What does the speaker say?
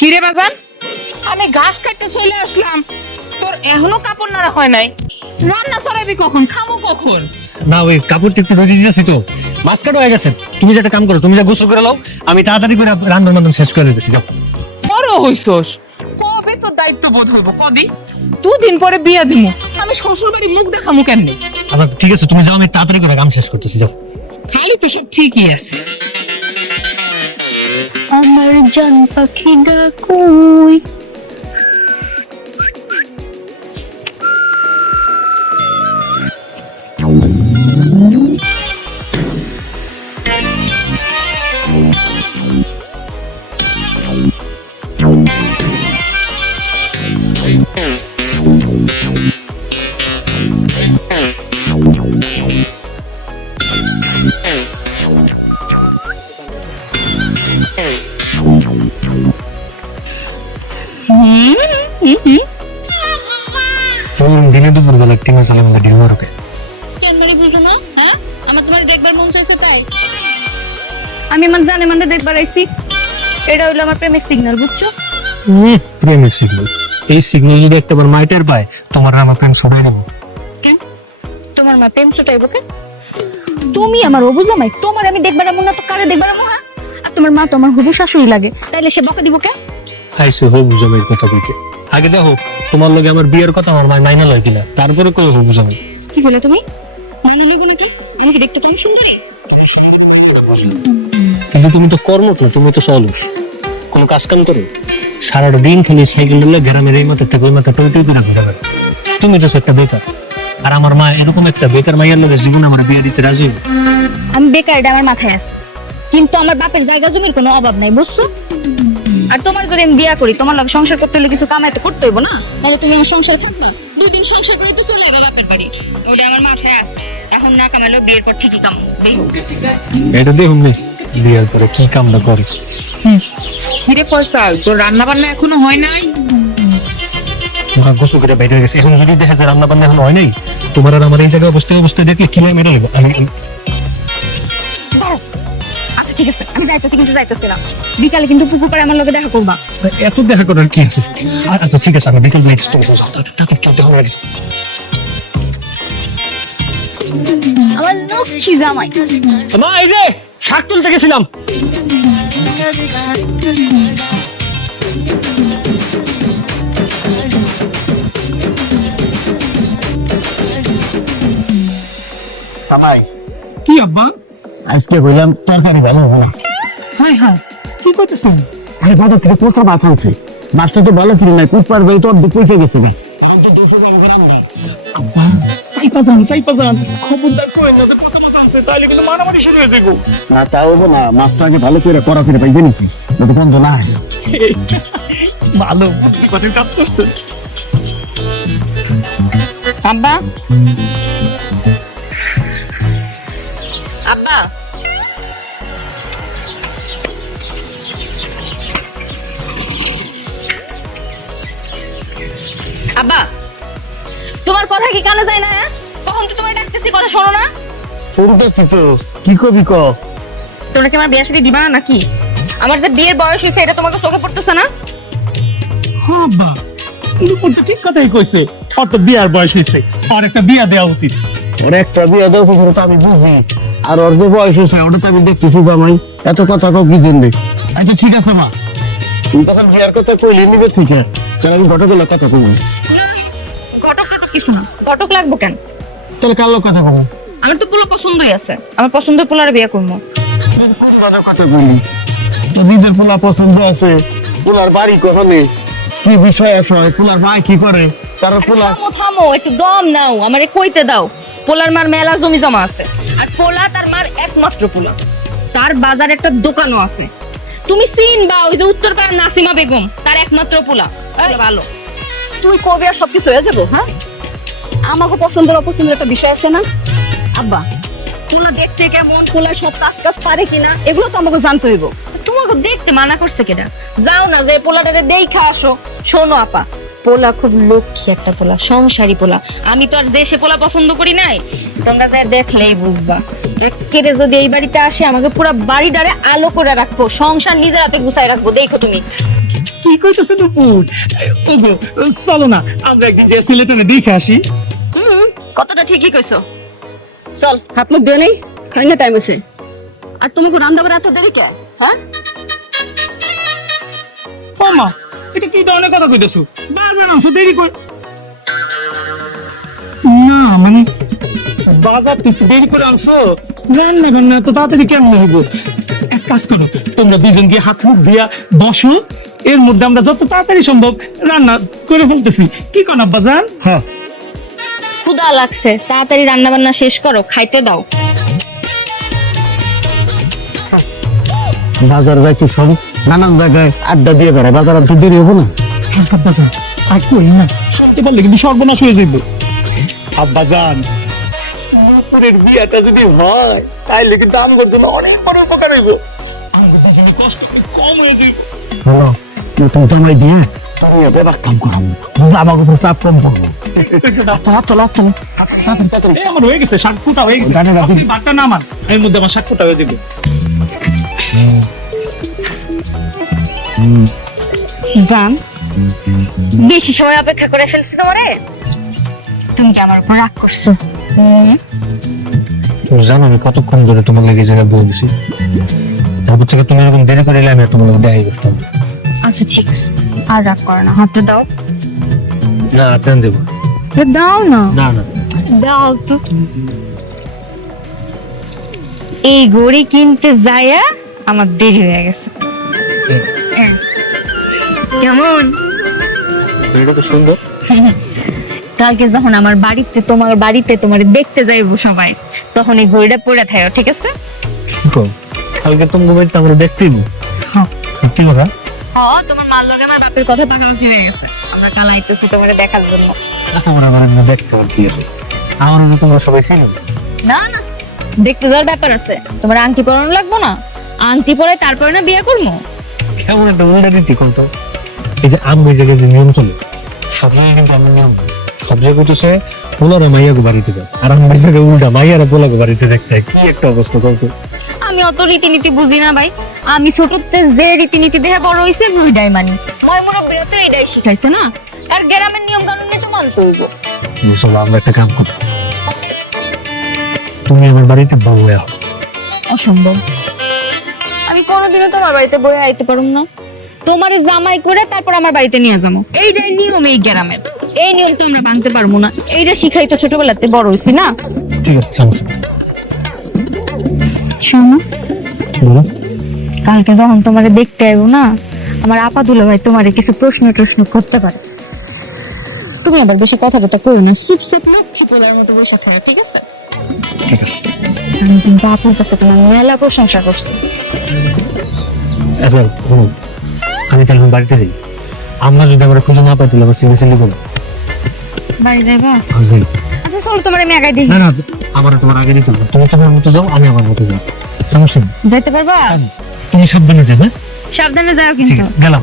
কিরে বাজান, আমি ঘাস কাটতে চলে আসলাম, তোর এখনো কাপড় নাড়া হয় নাই। রান্না চড়াবি কখন, খাবো কখন? না ওই কাপড় টিপতে ধরে দিয়েছি তো, মাছ কাটা হয়ে গেছে। তুমি যেটা কাম করো, তুমি যা গোসল করে নাও, আমি তাড়াতাড়ি করে রান্নার মাধ্যম শেষ করে দিতেছি। যাও। বড় হইছস, কবে তোর দায়িত্ব বোধ হইব? কদি দুদিন পরে বিয়া দিমু, আমি শ্বশুর বাড়ি মুখ দেখামু কেমনে? আচ্ছা ঠিক আছে, তুমি যাও, আমি তাড়াতাড়ি করে কাম শেষ করতেছি। যাও। খালি তো সব ঠিকই আছে। আমার জান পাখি ডাকুই তুমি দিনে দুপুর বেলা টিমে চলে আমাদের ডিল মারোকে। কেন মারি বুঝো না? হ্যাঁ, আমার তোমার দেখবার মন চাইছে তাই আমি আমার জানে মানে দেখবার আইছি। এটা হইলো আমার প্রেমের সিগন্যাল, বুঝছো? প্রেমের সিগন্যাল? এই সিগন্যাল যদি একটাবার মাইটার পায়, তোমার আর আমার প্রেম সবাই দেবো। কেন তোমার মা প্রেম ছুটাইবো কেন? তুমি আমার হবু জামাই, তোমার আমি দেখবার এমন না তো কারে দেখবার এমন? হ্যাঁ, আর তোমার মা তো আমার হবু শাশুড়ি লাগে, তাইলে সে বকা দিব কেন? খাইছে হোক বুঝামের কথা কইতে। আগে দেখো তোমার লগে আমার বিয়ের কথা আমার মাই মাইনা লয় কিনা, তারপরে কই হোক বুঝামি। কি বলে তুমি? মানে লিখো না কেন? আমাকে দেখতে তুমি সুন্দরী। কিন্তু তুমি তো কর্মঠ না, তুমি তো সলস। কোনো কাজ কাম করো? সারাটা দিন খালি সাইকেল নিলে গ্রামের এই মাথা থেকে ওই মাথা টই টই করে ঘুরে বেড়াও। তুমি তো একটা বেকার, আর আমার মা এরকম একটা বেকার মাইয়ার লগে জীবন আমার বিয়ে দিতে রাজি হইবে? আমি বেকার, এটা আমার মাথায় আছে, কিন্তু আমার বাপের জায়গা জমির কোনো অভাব নাই, বুঝছো? আর তোমার যদি আমি বিয়া করি, তোমার লগে সংসার করতে হলে কিছু কামাই তো করতে হইব না? তাহলে তুমি আমার সংসারে থাকবা, 2 দিন সংসার করে তো চলে যাবে বাপের বাড়ি। ওটা আমার মাথায় আছে। এখন না কামাইলেও বিয়ের পর ঠিকই কামাবো। এটা দেখুন নি বিয়ের পরে কি কামটা করে। কিরে ফয়সাল, তোর রান্না বান্না এখনো হয় নাই? তোমার গোসল করে বাইরে গেছে, এখন যদি দেখা যায় রান্না বান্না এখন হয় নাই, তোমার আর আমার এই জায়গায় অবস্থায় দেখলে কিলাই মেরে নেবো আমি। আচ্ছা ঠিক আছে, আমি যাইতেছি, কিন্তু যাইতেছি না। বিকালে কিন্তু পুকুর পাড়ে আমার লগে দেখা করবা। এত দেখা করার কি আছে? আচ্ছা ঠিক আছে, আমি বিকেল নেক্সট আমার লক্ষ্মী জামাই। মা এই যে শাক তুলতে গেছিলাম। জামাই, কি আব্বা? আজকে বললাম তরকারি ভালো হবে না। হাই হাই, কি করতেছেন? আরে বাবা থেকে পোষা মাছ আনছে, মাছটা তো ভালো ছিল না, কুপার বেল তো অর্ধেক পয়সা গেছে না। আব্বা, সাইপা যান, খবরদার করেন না যে পচা মাছ আনছে, তাইলে কিন্তু মারামারি শুরু হয়ে যাবো। না তা হবো না, মাছটা আগে ভালো করে করা করে পাই জেনেছি, যত বন্ধ না হয়। ভালো বুদ্ধিবাদের কাজ করছেন। আব্বা, আব্বা, আব্বা, তোমার কথা কি কানে যায় না? কখন তো তোমার ডাকতেছি, কথা শোনো না? শুনতেছি তো, কি কবি ক? তোমরা কি আমার বিয়ের সাথে দিবা না নাকি? আমার যে বিয়ের বয়স হয়েছে এটা তোমাকে চোখে পড়তেছে না? হ্যাঁ আব্বা, দুপুর তো ঠিক কথাই কইছে, ওর তো বিয়ার বয়স হয়েছে, আর একটা বিয়া দেওয়া উচিত। ওর একটা বিয়ে দেওয়া করে তো আমি বুঝি, আর ওর যে বয়স হয়েছে ওটা তো আমি দেখতেছি জামাই, এত কথা কেউ কি জানবে? আচ্ছা ঠিক আছে মা, তুমি তখন বিয়ার কথা কইলে নিবে, ঠিক আছে, তাহলে আমি ঘটকের কথা কইব। ঘটক কিছু না, ঘটক লাগবো কেন? তাহলে কার লোক কথা কব? আমার তো পোলা পছন্দই আছে, আমার পছন্দের পোলার বিয়ে করবো। কথা বলি, তো নিজের পোলা পছন্দ আছে, পোলার বাড়ি কখনে কি বিষয় আছে, পোলার ভাই কি করে, তার পোলা। থামো থামো, একটু দম নাও, আমারে কইতে দাও। পোলার মার মেলা জমি জমা আছে, আর পোলা তার মার একমাত্র পোলা, তার বাজার একটা দোকানও আছে। তুমি চিনবা, ওই যে উত্তরপাড়ার নাসিমা বেগম, তার একমাত্র পোলা। ভালো, তুই কবি আর সবকিছু হয়ে যাবো। হ্যাঁ, আমাকে পছন্দের অপছন্দের একটা বিষয় আছে না আব্বা? পোলা দেখতে কেমন, পোলা সব কাজ পারে কিনা, এগুলো তো আমাকে জানতে হইব। তোমাকে দেখতে মানা করছে কেডা? যাও না, যে পোলাটারে দেখা আসো। শোনো আপা, পোলা খুব লক্ষ্মী একটা পোলা, সংসারী পোলা। আমি তো আর যে সে পোলা পছন্দ করি নাই, তোমরা যা দেখলেই বুঝবা। কেড়ে যদি এই বাড়িতে আসে, আমাকে পুরো বাড়িটারে আলো করে রাখবো, সংসার নিজের হাতে গুছাই রাখবো। দেখো তুমি। কি কি কইতেছে দুপুর? ওগো চলো না আমরা একদিন যে সিলেটনে দেখে আসি। কতটা ঠিকই কইছো। চল হাত মুখ ধুয়ে নেই, খাই না টাইম আছে। আর তোমাকে রান্না করা এত দেরি কে? হ্যাঁ ও মা, এটা কি ধরনের কথা কইতেছো? বাজার আনছো দেরি কর না, মানে বাজার তুই দেরি করে আনছো, রান্না বান্না তো তাড়াতাড়ি কেমন হইব? এক কাজ করো, তোমরা দুজন গিয়ে হাত মুখ দিয়া বসো, এর মধ্যে আমরা যত তাড়াতাড়ি সম্ভব রান্না করে ফেলতেছি। কি কোন আব্বাজান? হ্যাঁ ক্ষুধা লাগছে, তাড়াতাড়ি রান্না বান্না শেষ করো, খাইতে দাও। বাজার যাইতে শোন, নানান জায়গায় আড্ডা দিয়ে বেড়ায়, বাজার আর তো দেরি হবো না। আব্বাজান আর কই না, সত্যি বললে কিন্তু সর্বনাশ হয়ে যাইব। আব্বাজান নুপুরের বিয়াটা যদি হয় তাইলে কিন্তু আমাদের জন্য অনেক বড় উপকার হইব। কষ্ট কি কম হয়ে যায়? হলো নতুন জামাই দিয়ে তুমি এবার কাম করাবো, আমাকে উপর চাপ কম করবো। এই আমার হয়ে গেছে, শাক ফুটা হয়ে গেছে। জানি না, আপনি বাটটা না আমার, এর মধ্যে আমার শাক ফুটা হয়ে যাবে। জান, বেশি সময় অপেক্ষা করে ফেলছি তোমারে। তুমি কি আমার উপর রাগ করছো? তুমি জানো আমি কতক্ষণ ধরে তোমার লেগে জায়গায় বলছি, তারপর থেকে তুমি এরকম দেরি করে এলে আমি আর তোমার লগে দেখাই করতাম না। আচ্ছা ঠিক আছে, আর রাগ করো না, হাতে দাও। না আতেন দেবো দাও না, না না। দাও তো। এই ঘড়ি কিনতে যাইয়া আমার দেরি হয়ে গেছে। কেমন? এটা তো সুন্দর। কালকে যখন আমার বাড়িতে তোমার দেখতে যাইবো সবাই, তখন এই ঘড়িটা পরে থাকো, ঠিক আছে? কালকে তোমার বাড়িতে আমরা দেখতেই সত্যি কথা। হ্যাঁ, তোমার মার লগে আমার বাপের কথা ভাগাভাগি হয়ে গেছে, আমরা কাল আইতেছি তোমারে দেখার জন্য। তোমরা দেখতে হবে কি আছে, আমার তোমরা সবাই ছিল। না না, দেখতে যাওয়ার ব্যাপার আছে। তোমার আংটি পরানো লাগবো না? আংটি পরে তারপরে না বিয়ে করবো। কেমন একটা উল্টা রীতি কোনটা। এই যে আমি ওই জায়গায় যে নিয়ম চলে, সব জায়গায় কিন্তু আমার নিয়ম না। সব জায়গায় তো সে পোলারা মাইয়াকে বাড়িতে যায়, আর আমার জায়গায় উল্টা, মাইয়ারা পোলাকে বাড়িতে দেখতে হয়। কি একটা অবস্থা বলতো। আমি অত রীতিনীতি বুঝি না ভাই, আমি ছোটতে যে রীতিনীতি দেখে বড় হইছে ওইটাই মানি। ময় মুরব্বীরা তো এটাই শিখাইছে না, আর গ্রামের নিয়ম কানুন তো মানতে হইব। চলো আমরা একটা কাম করি, তুমি আমার বাড়িতে বউ হয়ে হও। অসম্ভব, আমি কোনোদিনও তোমার বাড়িতে বয়ে আইতে পারুম না। তোমার জামাই করে তারপর আমার বাড়িতে নিয়ে যাবো, এইটাই নিয়ম এই গ্রামের। এই নিয়ম তো আমরা ভাঙতে পারবো না, এইটা শিখাই তো ছোটবেলাতে বড় হইছি না। ঠিক আছে সমস্যা নেই। শোনো, বলো। কালকে যখন তোমারে দেখতে আইবো না, আমার আপা দুলা ভাই তোমারে কিছু প্রশ্ন করতে পারে। তুমি আবার বেশি কথা করো না, চুপচাপ লক্ষ্মী পোলার মতো বসে থাকো, ঠিক আছে? ঠিক আছে। আমি কিন্তু আপনার কাছে তোমার মেলা প্রশংসা করছি। আচ্ছা শোনো, আমি তাহলে বাড়িতে যাই। আমরা যদি আমরা খুঁজে না পাই তাহলে আবার চিনি চিনি করবো। বাড়ি যাইবা? আমি যাই। আচ্ছা চলো, তোমার আমি আগাই দিই। না না, আমার তোমার আগে দিতে হবে। তুমি তোমার মতো যাও, আমি আমার মতো যাই, সমস্যা নেই। যাইতে পারবা? তুমি সাবধানে যাবে। সাবধানে যাও ঠিক কিন্তু। আছে, গেলাম।